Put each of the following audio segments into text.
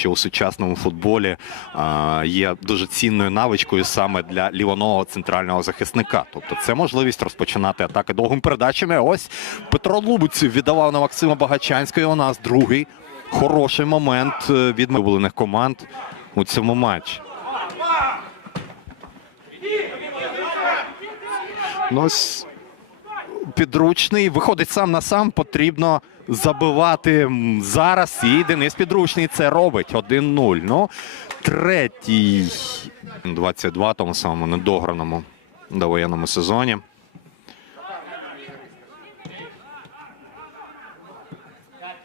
що у сучасному футболі є дуже цінною навичкою саме для лівоного центрального захисника. Тобто це можливість розпочинати атаки довгими передачами. Ось Петро Лубуців віддавав на Максима Багачанського. У нас другий хороший момент е, від улюблених команд у цьому матчі. Ну, ось підручний виходить сам на сам. Потрібно забивати зараз. І Денис Підручний це робить 1-0. Ну, третій 22 тому самому недограному довоєнному сезоні.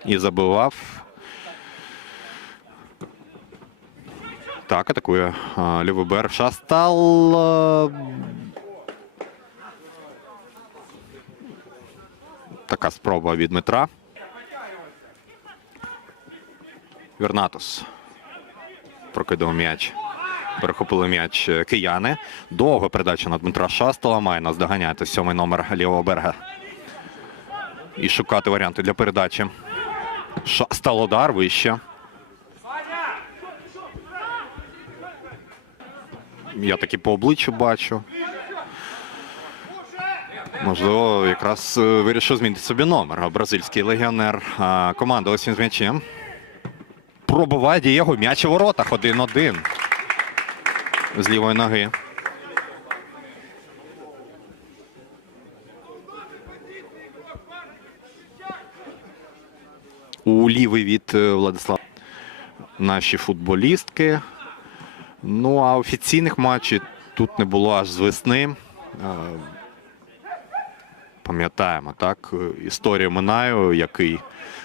І забивав. Так, атакує лівий берег. Шастал. Така спроба від Дмитра. Вернатус. Прокидав м'яч. Перехопили м'яч е, кияни. Довга передача на Дмитра Шастала. Має нас доганяти сьомий номер лівого берега. І шукати варіанти для передачі. Шастал удар вище. Я таки по обличчю бачу. Можливо, якраз е, вирішив змінити собі номер. Бразильський легіонер. Команда ось він з м'ячем. Пробиває Дієго м'яч у воротах. 1-1. З лівої ноги. У лівий від е, Владислава. Наші футболістки. Ну, а офіційних матчів тут не було аж з весни. Пам'ятаємо, так? Історію Минаю, який,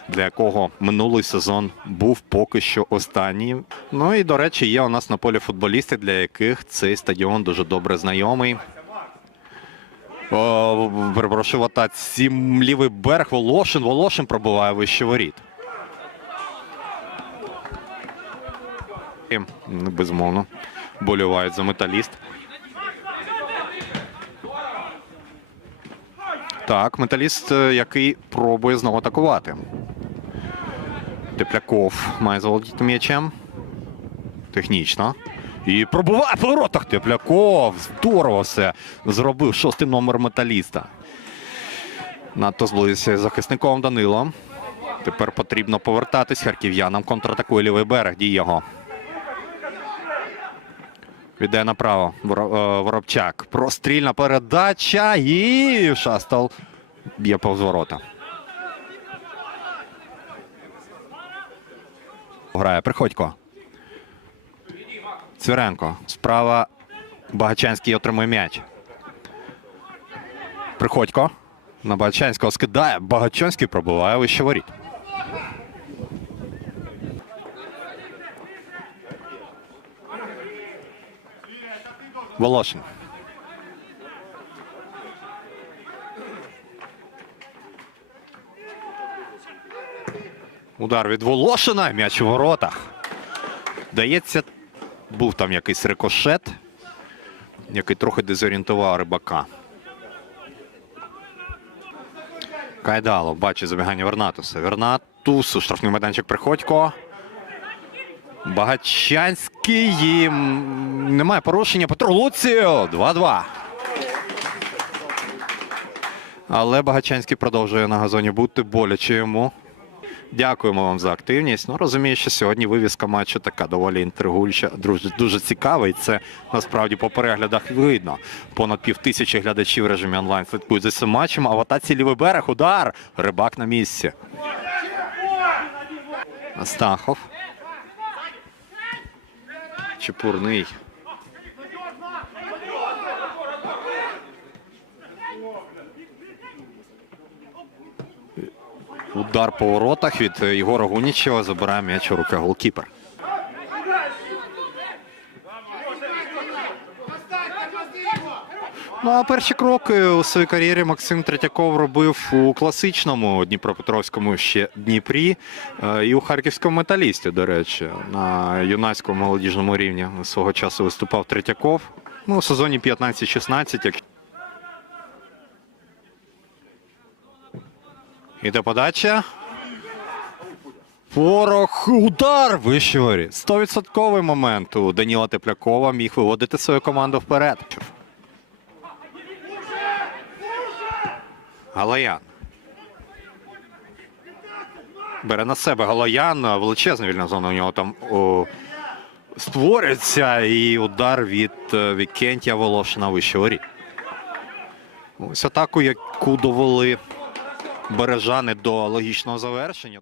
для якого минулий сезон був поки що останній. Ну і, до речі, є у нас на полі футболісти, для яких цей стадіон дуже добре знайомий. О, перепрошую, в атаці лівий берег Волошин. Волошин пробиває вище воріт. Безумовно, болівають за металіст. Так, металіст, е, який пробує знову атакувати. Тепляков має заволодіти м'ячем. Технічно. І пробуває по воротах Тепляков. Здорово все зробив шостий номер металіста. Надто зблизився захисником Данилом. Тепер потрібно повертатись харків'янам. Контратакує лівий берег. Дієго. Віде направо е, Воробчак. Прострільна передача. І Шастал б'є повз ворота. Грає Приходько. Цвіренко. Справа Багачанський отримує м'яч. Приходько. На Багачанського скидає. Багачанський пробиває вище воріт. Волошин. Удар від Волошина. М'яч у воротах. Дається, був там якийсь рикошет, який трохи дезорієнтував рибака. Кайдало бачить забігання Вернатуса. Вернатус у штрафний майданчик Приходько. Багачанський. Немає порушення. Петро Луців. 2-2. Але Багачанський продовжує на газоні бути боляче йому. Дякуємо вам за активність. Ну розумію, що сьогодні вивіска матчу така доволі інтригуюча, дуже, цікава. І це насправді по переглядах видно. Понад пів тисячі глядачів в режимі онлайн слідкують за цим матчем. А лівий берег. Удар. Рибак на місці. Астахов. Чепурний. Удар по воротах від Єгора Гунічева забирає м'яч у руки голкіпер. Ну а перші кроки у своїй кар'єрі Максим Третьяков робив у класичному Дніпропетровському ще Дніпрі е, і у харківському металісті, до речі, на юнацькому молодіжному рівні свого часу виступав Третьяков. Ну, у сезоні 15-16, як Іде подача. Порох, удар вище воріт. 100% момент у Даніла Теплякова міг виводити свою команду вперед. Галаян. Бере на себе Галаян, величезна вільна зона у нього там о, створюється, і удар від е, Вікентія Волошина вище воріт. Ось атаку, яку довели бережани до логічного завершення.